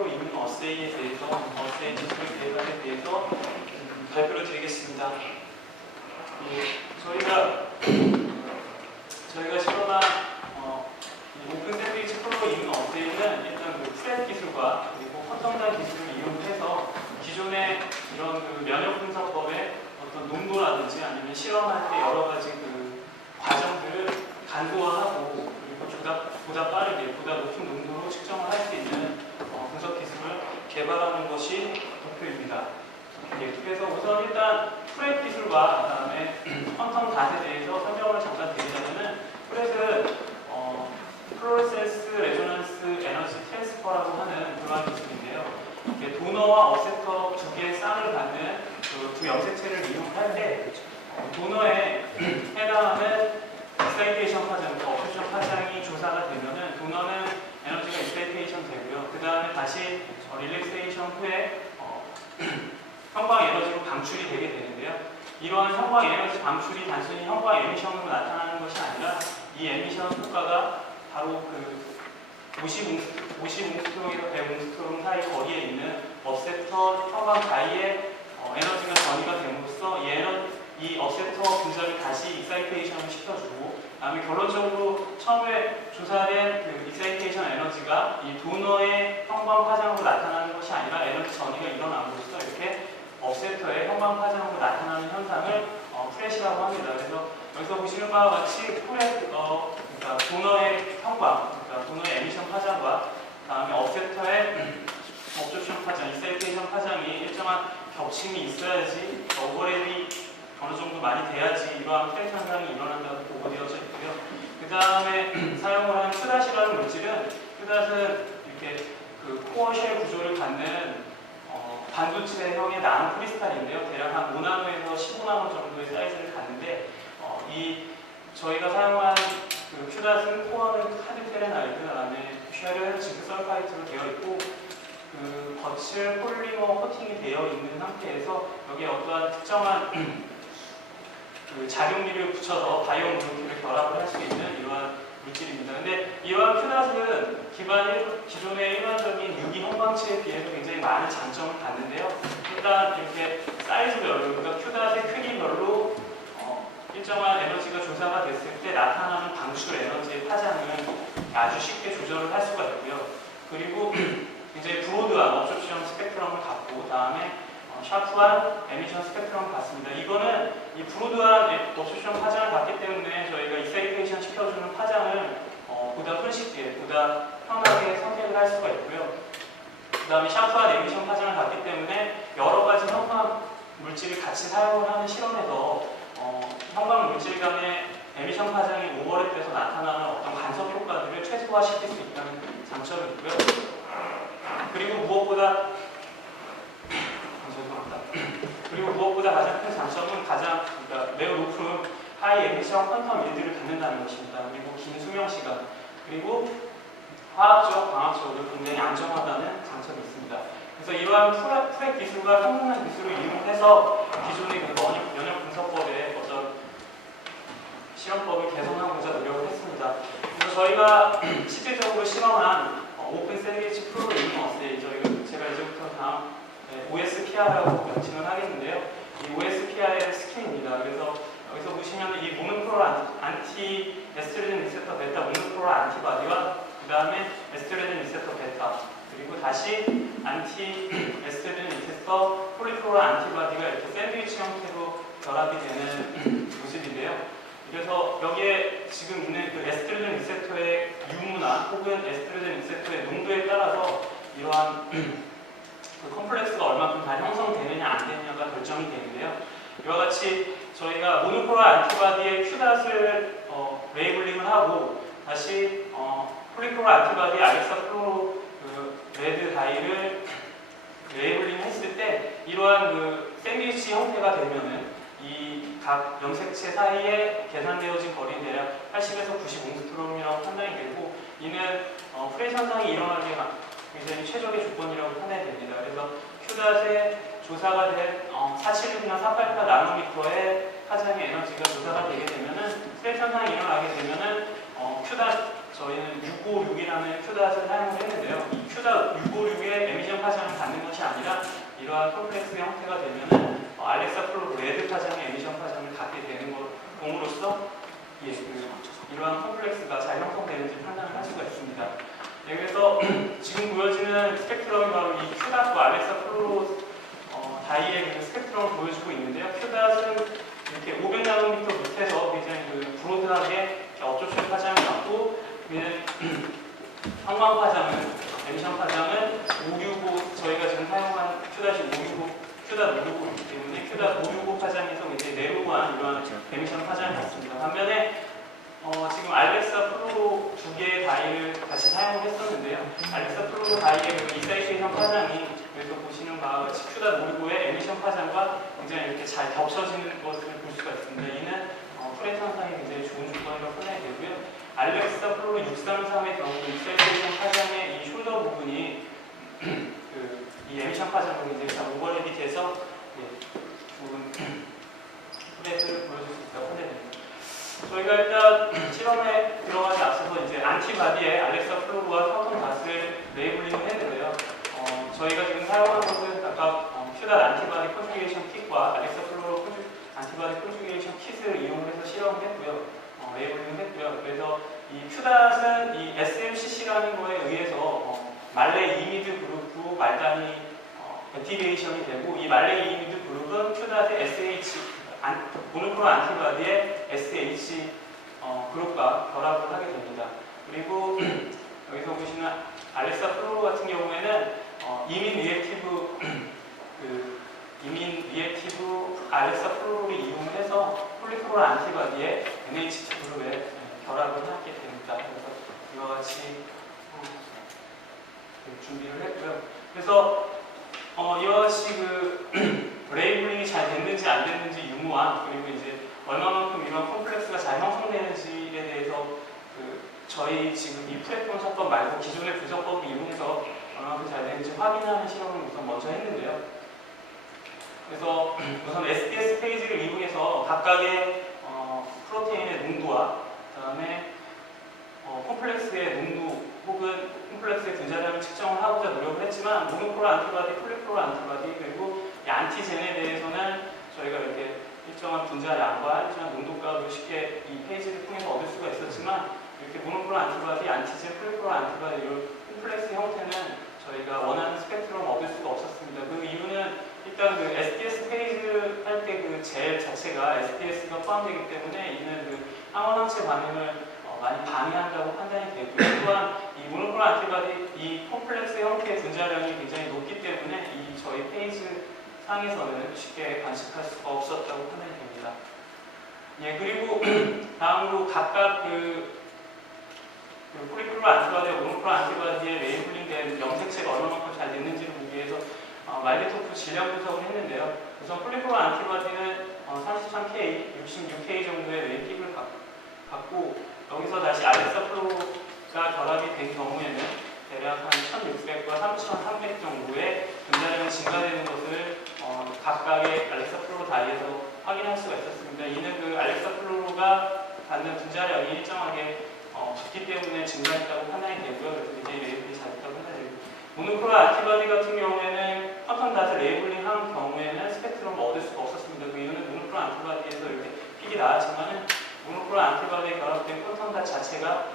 프로 있는 어세이에 대해서 어세이 디스플레이 대박에 대해서 발표를 드리겠습니다. 저희가 실험한 오픈 샌드위치 프로 있는 어세이는 일단 그 프렛 기술과 그리고 퀀텀단 기술을 이용해서 기존의 이런 그 면역 분석법의 어떤 농도라든지 아니면 실험할 때 여러 가지 그 과정들을 간소화하고 그리고 보다 빠르게 보다 높은 농도로 측정을 할 수 있는 분석 기술을 개발하는 것이 목표입니다. 그래서 우선 일단 프렛 기술과 그다음에 퀀텀 닷에 대해서 설명을 잠깐 드리자면은 프렛은 프로세스 레조넌스 에너지 트랜스퍼라고 하는 그러한 기술인데요. 도너와 어셉터 두 개의 쌍을 받는 그 두 염색체를 이용할 때 도너에 해당하는 익사이테이션 파장, 업쇼션 파장이 조사가 되면은 도너는 에너지가 익사이테이션 되고요. 그 다음에 다시 릴렉세이션 후에 형광 에너지로 방출이 되게 되는데요. 이러한 형광 에너지 방출이 단순히 형광 에미션으로 나타나는 것이 아니라 이 에미션 효과가 바로 그 50옹스트롱에서 100옹스트롱 사이 거리에 있는 어셉터 형광 다이에 에너지가 전이가 됨으로써 이 어셉터 분자를 다시 익사이테이션을 시켜주고 그다음에 결론적으로 처음에 조사된 그 익사이테이션 에너지가 이 도너의 형광 파장으로 나타나는 것이 아니라 에너지 전이가 일어남으로써 이렇게 어셉터의 형광 파장으로 나타나는 현상을 프렛이라고 합니다. 그래서 여기서 보시는 바와 같이 그러니까 도너의 형광, 그러니까 도너의 에미션 파장과 그다음에 어셉터의 업조션 파장, 익사이테이션 파장이 일정한 겹침이 있어야지 오버랩이 어느 정도 많이 돼야지 이러한 프렛 현상이 일어난다고 보고되어져 있고요. 그 다음에 사용을 하는 큐닷이라는 물질은 큐닷은 이렇게 그 코어 쉘 구조를 갖는 반도체형의 나노 크리스탈인데요. 대략 한 5나노에서 15나노 정도의 사이즈를 갖는데 저희가 사용한 그 큐닷은 코어는 카드페레나이드, 그다음에 쉘은 징크 설파이트로 되어 있고 그 거칠 폴리머 코팅이 되어 있는 상태에서 여기에 어떠한 특정한 그 작용미를 붙여서 바이오 모노큐를 결합을 할 수 있는 이러한 물질입니다. 근데 이러한 큐닷은 기존의 일반적인 유기 형광체에 비해서 굉장히 많은 장점을 갖는데요. 일단 이렇게 사이즈별로, 그러니까 큐닷의 크기별로 일정한 에너지가 조사가 됐을 때 나타나는 방출 에너지의 파장을 아주 쉽게 조절을 할 수가 있고요. 그리고 굉장히 브로드한 업쇼션 스펙트럼을 갖고 다음에 샤프한 에미션 스펙트럼을 갖습니다. 이거는 이 브로드한 업쇼션 파장을 갖기 때문에 저희가 익사이테이션 시켜주는 파장을 보다 손쉽게, 보다 편하게 선택을 할 수가 있고요. 그 다음에 샤프한 에미션 파장을 갖기 때문에 여러 가지 형광 물질을 같이 사용을 하는 실험에서 형광 물질 간의 에미션 파장이 오버랩돼서 나타나는 어떤 간섭 효과들을 최소화시킬 수 있다는 장점이 있고요. 그리고 무엇보다 가장 큰 장점은 그러니까 매우 높은 하이 에미션 퀀텀 일들을 갖는다는 것입니다. 그리고 긴 수명 시간, 그리고 화학적, 광학적으로 굉장히 안정하다는 장점이 있습니다. 그래서 이러한 프렛 기술과 성능한 기술을 이용해서 기존의 그 면역 분석법의 어떤 실험법을 개선하고자 노력을 했습니다. 그래서 저희가 실질적으로 실험한 오픈 샌드위치 프로 이밍 어세이, 제가 이제부터 다음 OSPR라고 명칭을 하겠는데요. 이 OSPR의 스킨입니다. 그래서 여기서 보시면 이 모노크로럴 안티 에스트로겐 리셉터 베타 모노크로럴 안티바디와 그 다음에 에스트로겐 리셉터 베타, 그리고 다시 안티 에스트로겐 리셉터 폴리크로럴 안티바디가 이렇게 샌드위치 형태로 결합이 되는 모습인데요. 그래서 여기에 지금 있는 그 에스트로겐 리셉터의 유무나 혹은 에스트로겐 리셉터의 농도에 따라서 이러한 그 컴플렉스가 얼마큼 다 형성되느냐 안 되느냐가 결정이 되는데요. 이와 같이 저희가 모노크로럴 안티바디의 큐닷을 레이블링을 하고 다시 폴리크로럴 안티바디 알렉사 플로로 레드 다이를 레이블링을 했을 때 이러한 그 샌드위치 형태가 되면은 이 각 염색체 사이에 계산되어진 거리는 대략 80에서 90옹스트롬이라고 판단이 되고 이는 프렛 현상이 일어나기 굉장히 최적의 조건이라고 판단이 됩니다. 그래서 큐닷에 조사가 된 476이나 488 나노미터의 파장의 에너지가 조사가 되게 되면은 프렛 현상이 일어나게 되면은 저희는 656이라는 큐닷을 사용을 했는데요. 이 큐다 656의 에미션 파장을 갖는 것이 아니라 이러한 컴플렉스의 형태가 되면은 알렉사 플로 레드 파장의 에미션 파장을 갖게 되는 것으로써 이러한 컴플렉스가 잘 형성되는지 판단을 할 수가 있습니다. 네, 그래서 지금 보여지는 스펙트럼이 바로 이 큐닷과 알렉사 플로 다이의 그 스펙트럼을 보여주고 있는데요. 큐닷은 이렇게 500나노미터 밑에서 굉장히 그 브로드하게 업조션 파장이 났고, 항광 파장은, 에미션 파장은 565, 저희가 지금 사용한 큐닷이 565, 큐닷 565이기 때문에 큐닷 565 파장에서 굉장히 내로한 이러한 에미션 파장이 났습니다. 반면에 지금 알렉사 플로 두 개의 다이를 같이 사용을 했었는데요. 알렉사 플로 다이의 그 이사이테이션 파장이 여기서 보시는 바와 같이 큐닷 565의 에미션 파장과 굉장히 이렇게 잘 겹쳐지는 것을 볼 수가 있습니다. 이는 프레트 현상이 굉장히 좋은 조건이라고 판단이 되고요. 알렉사 플로 633의 경우 이사이테이션 파장의 이 숄더 부분이 이 에미션 파장으로 굉장히 잘 오버랩이 돼서 좋은 프레트를 보여줄 수 있다고 판단됩니다. 저희가 일단 실험에 들어가지 앞서서 이제 안티바디의 알렉사 플로우와 카본 닷을 레이블링을 했는데요. 저희가 지금 사용한 것은 아까 큐닷 안티바디 컨주게이션 킷과 알렉사 플로우 안티바디 컨주게이션 킷을 이용해서 실험을 했고요. 레이블링을 했고요. 그래서 이 큐닷은 이 SMCC라는 거에 의해서 말레 이미드 그룹 말단이 액티베이션이 되고, 이 말레 이미드 그룹은 큐닷의 SH 모노크로 안티바디의 SH 그룹과 결합을 하게 됩니다. 그리고 여기서 보시는 알렉사 플로우 같은 경우에는 이민 리액티브 알렉사 플로우를 이용해서 폴리크로 안티바디의 NH 그룹에 결합을 하게 됩니다. 그래서 이와 같이 준비를 했고요. 그래서 이와 같이 레이블링이 잘 됐는지 안 됐는지 유무와, 그리고 이제 얼마만큼 이런 컴플렉스가 잘 형성되는지에 대해서 저희 지금 이 플랫폼 사건 말고 기존의 부정법을 이용해서 얼마만큼 잘 되는지 확인하는 실험을 우선 먼저 했는데요. 그래서 우선 SPS 페이지를 이용해서 각각의 프로테인의 농도와 그다음에 콤플렉스의 농도 혹은 콤플렉스의 분자량을 측정을 하고자 노력을 했지만, 모노크로 안티바디, 폴리크로 안티바디, 그리고 이 안티젠에 대해서는 저희가 이렇게 일정한 분자량과 일정한 농도값을 쉽게 이 페이지를 통해서 얻을 수가 있었지만, 이렇게 모노크로 안티바디, 안티젠, 폴리크로 안티바디 이런 콤플렉스 형태는 저희가 원하는 스펙트럼을 얻을 수가 없었습니다. 그 이유는 일단 SPS 페이지 할 때 젤 자체가 SPS가 포함되기 때문에 이는 항원항체 반응을 많이 방해한다고 판단이 되고요. 또한 이 모노크로 안티바디, 이 콤플렉스 형태의 분자량이 굉장히 높기 때문에 이 저희 페이지 상에서는 쉽게 관측할 수가 없었다고 판단이 됩니다. 예, 그리고 다음으로 각각 폴리크로 안티바디와 모노크로 안티바디의 레이블링된 염색체가 얼마만큼 잘 됐는지를 보기 위해서 말리토프 질량 분석을 했는데요. 우선 폴리크로 안티바디는 33K, 66K 정도의 레이팅을 갖고, 여기서 다시 알렉사 플로우가 결합이 된 경우에는 대략 한 1600과 3300 정도의 분자량이 증가되는 것을 각각의 알렉사 플로우 다이에서 확인할 수가 있었습니다. 이는 알렉사 플로우가 갖는 분자량이 일정하게 적기 때문에 증가했다고 판단이 되고요. 그래서 굉장히 레이블이 잘 됐다고 판단이 되고, 모노크로 안티바디 같은 경우에는 쿼텀 닷을 레이블링 한 경우에는 스펙트럼을 얻을 수가 없었습니다. 그 이유는 모노크로 안티바디에서 이렇게 픽이 나왔지만은 모노크로 안티바디에 결합된 쿼텀 닷 자체가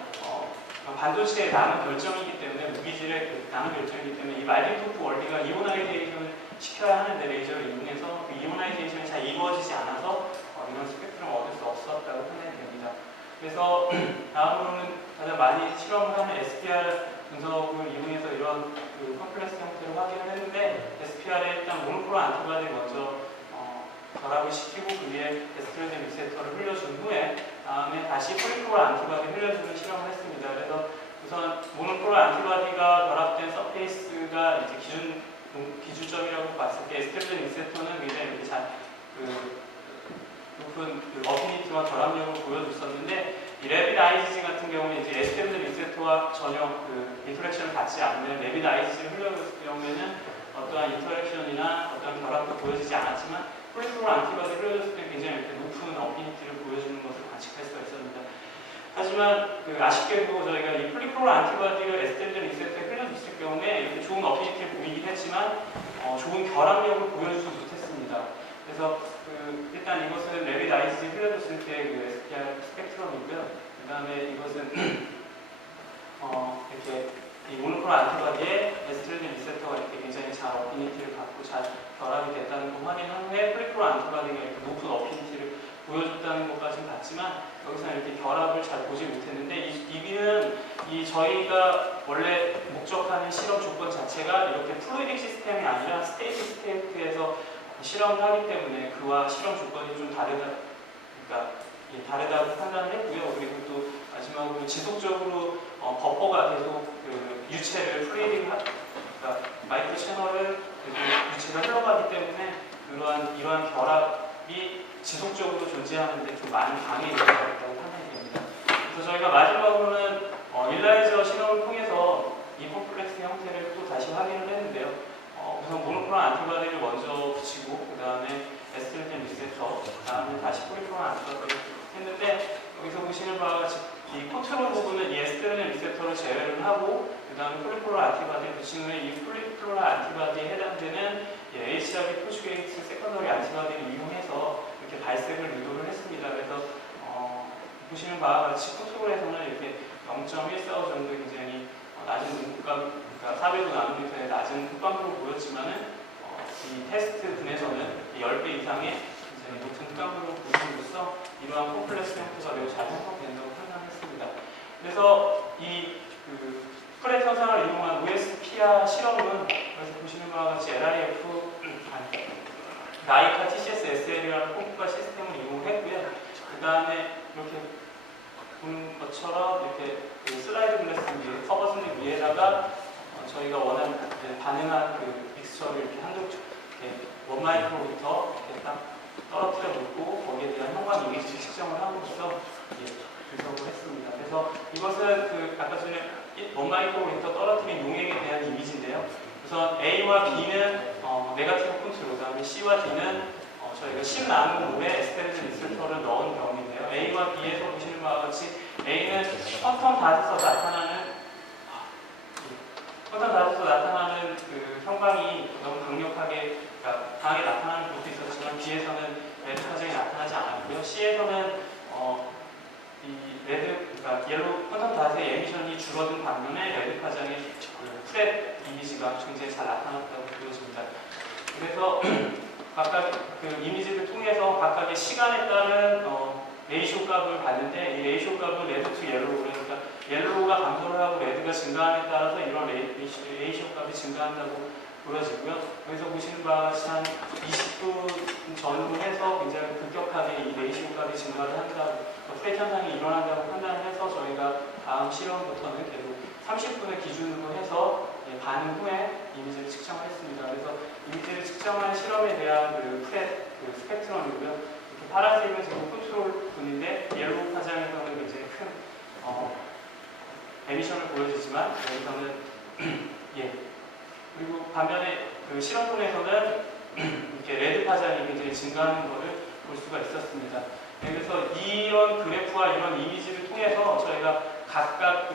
반도체의 나노 결정이기 때문에, 무기질의 나노 결정이기 때문에 이 말리토프 원리가 이오나이제이션을 시켜야 하는데 레이저를 이용해서 그 이오나이제이션이 잘 이루어지지 않아서 이런 스펙트럼을 얻을 수 없었다고 판단이 됩니다. 그래서 다음으로는 가장 많이 실험을 하는 SPR 분석을 이용해서 이런 컴플렉스 형태를 확인을 했는데, SPR에 일단 모노크로 안티바디를 먼저 결합을 시키고 그 위에 에스트로겐 리세터를 흘려준 후에 다음에 다시 폴리크로 안티바디 흘려주는 실험을 했습니다. 그래서 우선 모노크로 안티바디가 결합된 서페이스가 이제 기준점이라고 봤을 때 에스트로겐 리세터는 굉장히 이렇게 잘 높은 어피니티와 결합력을 보여줬었는데, 이 레빗 IgG 같은 경우는 이제 에스트로겐 리세터와 전혀 인터랙션을 갖지 않는 레빗 IgG를 흘려줬을 경우에는 어떠한 인터랙션이나 어떠한 결합도 보여지지 않았지만, 폴리크로 안티바디를 흘려줬을 때 굉장히 이렇게 높은 어피니티를 보여주는 것을 관측할 수가 있었습니다. 하지만 아쉽게도 저희가 이 폴리클로로 안티바디를 에스테르젠 리셋에 흘려줬을 경우에 이렇게 좋은 어피니티를 보이긴 했지만 좋은 결합력을 보여주지 못했습니다. 그래서 일단 이것은 레비다이스에 흘려줬을 때 SPR 스펙트럼이고요. 그 다음에 이것은 이렇게 이 모노클로로 안티바디에 에스트로겐 리셉터가 이렇게 굉장히 잘 어피니티를 갖고 잘 결합이 됐다는 걸 확인한 후에 폴리클로로 안티바디가 이렇게 높은 어피니티를 보여줬다는 것까지는 봤지만 여기서는 이렇게 결합을 잘 보지 못했는데 이는 저희가 원래 목적하는 실험 조건 자체가 이렇게 플루이딕 시스템이 아니라 스테이트 스테이트에서 실험을 하기 때문에 그와 실험 조건이 좀 다르다고 판단을 했고요. 그리고 또 마지막으로 지속적으로 버퍼가 계속 유체를 그러니까 마이크로 채널을 유체가 흘러가기 때문에 이러한 결합이 지속적으로 존재하는데 좀 많은 방해가 있다고 판단이 됩니다. 그래서 저희가 마지막으로는 일라이저 실험을 통해서 이 콤플렉스 형태를 또 다시 확인을 했는데요. 우선 모노클로로 안티바디를 먼저 붙이고 그 다음에 에스트로겐 리셉터, 그 다음에 다시 폴리클로로 안티바디를 했는데 여기서 보시는 바와 같이 이 컨트롤 부분은 이 에스트로겐 리셉터를 제외를 하고 그 다음에 폴리클로로 안티바디를 붙인 후에 이 폴리클로로 안티바디에 해당되는 HRV 포슈게이트 세컨더리 안티바디를 이용해서 이렇게 발색을 유도를 했습니다. 그래서 보시는 바와 같이 컨트롤에서는 이렇게 0.14 정도 굉장히 낮은 눈값, 그러니까 400 나노미터의 낮은 흑광으로 보였지만은 이 테스트 분에서는 10배 이상의 굉장히 높은 흑광으로 보임으로써 이러한 콤플렉스 형태가 매우 잘 형성된다고 판단했습니다. 그래서 이 프렛 현상을 이용한 OSPR 실험은 여기서 보시는 바와 같이 LIF, 라이카 TCS SL이라는 콤프가 시스템을 이용을 했고요. 그 다음에 이렇게 보는 것처럼 이렇게 슬라이드 글래스 위에, 커버 슬립 위에다가 저희가 원하는 반응한 믹스처를 이렇게 이렇게 1마이크로미터 이렇게 딱 떨어뜨려 놓고 거기에 대한 형광 이미지 측정을 함으로써 분석을 했습니다. 그래서 이것은 아까 전에 1마이크로미터 떨어뜨린 용액에 대한 이미지인데요. 우선 A와 B는 네거티브 컨트롤, 그 다음에 C와 D는 저희가 10나노몰의 에스테르젠 리셉터를 넣은 경우인데요. A와 B에서 보시는 바와 같이 A는 퀀텀 닷에서 나타나는 형광이 너무 강력하게, 강하게 나타나는 것도 있었지만 B에서는 레드 파장이 나타나지 않았고요. C에서는 옐로우 퀀텀 닷의 에미션이 줄어든 반면에 레드 파장의 프렛 이미지가 굉장히 잘 나타났다고 보여집니다. 그래서 각각 이미지를 통해서 각각의 시간에 따른 레이쇼 값을 봤는데 이 레이쇼 값은 레드 투 옐로우, 그러니까 옐로우가 감소를 하고 레드가 증가함에 따라서 이런 레이쇼 값이 증가한다고 보여지고요. 여기서 보시는 바와 같이 한 20분 전후로 해서 굉장히 급격하게 이 레이쇼 값이 증가를 한다고, 프렛 현상이 일어난다고 판단을 해서 저희가 다음 실험부터는 계속 30분을 기준으로 해서 반응 후에 이미지를 측정을 했습니다. 그래서 이미지를 측정한 실험에 대한 프렛 스펙트럼이고요. 이렇게 파란색은 지금 컨트롤 분인데 옐로우 파장에서는 굉장히 큰 에미션을 보여주지만 여기서는 그리고 반면에 실험분에서는 이렇게 레드 파장이 굉장히 증가하는 것을 볼 수가 있었습니다. 그래서 이런 그래프와 이런 이미지를 통해서 저희가 각각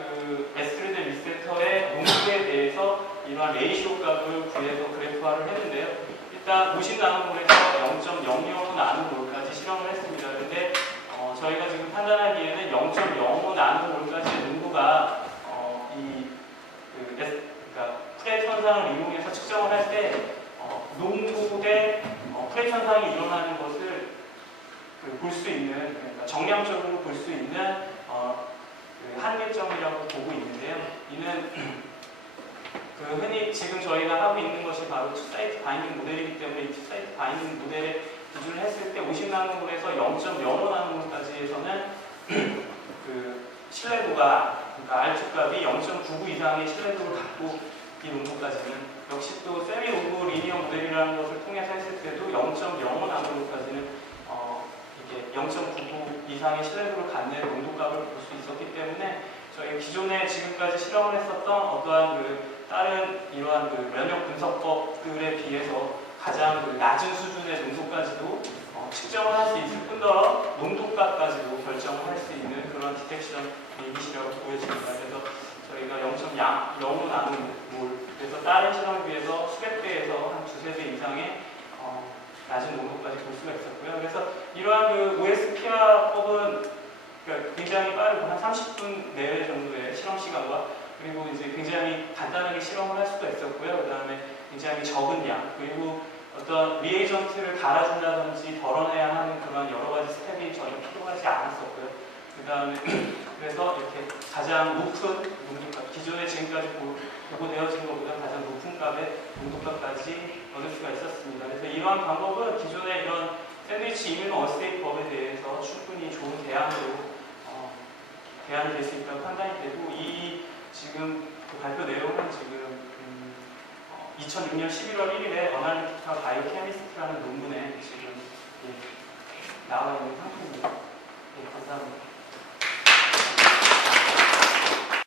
에스트로겐 리셉터의 농도에 대해서 이러한 레이쇼 값을 구해서 그래프화를 했는데요. 일단 50나노몰에서 0.00 나노몰까지 실험을 했습니다. 그런데 저희가 지금 판단하기에는 0.05 나노몰까지의 농도가 그러니까 프렛 현상을 이용해서 측정을 할 때 농도 대 프렛 현상이 일어나는 것을 볼 수 있는, 그러니까 정량적으로 볼 수 있는 한계점이라고 보고 있는데요. 이는 흔히 지금 저희가 하고 있는 것이 바로 투사이트 바인딩 모델이기 때문에 이 투사이트 바인딩 모델에 기준을 했을 때 50나노몰에서 0.05나노몰까지에서는 신뢰도가, 그러니까 R2 값이 0.99 이상의 신뢰도를 갖고 이 농도까지는 역시 또 세미 오브 리니어 모델이라는 것을 통해서 했을 때도 0.05나노몰까지는 이게 0.99 이상의 신뢰도를 갖는 농도값을 볼 수 있었기 때문에 저희 기존에 지금까지 실험을 했었던 어떠한 다른 이러한 면역 분석법들에 비해서 가장 낮은 수준의 농도까지도 측정을 할 수 있을 뿐더러 농도값까지도 결정을 할 수 있는 그런 디텍션 유닛이라고 보여집니다. 그래서 저희가 0.0로 나눈 몰, 그래서 다른 실험에 비해서 수백 배에서 한 두세 배 이상의 낮은 농도까지 볼 수가 있었고요. 그래서 이러한 그 OSPR법은 그러니까 굉장히 빠르고 한 30분 내외 정도의 실험 시간과 그리고 이제 굉장히 간단하게 실험을 할 수가 있었고요. 그 다음에 굉장히 적은 양, 그리고 어떤 리에이전트를 갈아준다든지 덜어내야 하는 그런 여러 가지 스텝이 전혀 필요하지 않았었고요. 그 다음에 그래서 이렇게 가장 높은 농도값, 기존에 지금까지 보고되어진 것보다 가장 높은 값의 농도값까지 얻을 수가 있었습니다. 그래서 이러한 방법은 기존의 이런 샌드위치 이뮤노 어세이 법에 대해서 충분히 좋은 대안으로 대안이 될 수 있다고 판단이 되고, 이 지금 그 발표 내용은 지금 2006년 11월 1일에 어널리티카 바이오케미스트라는 논문에 지금 나와 있는 상품입니다. 네, 감사합니다.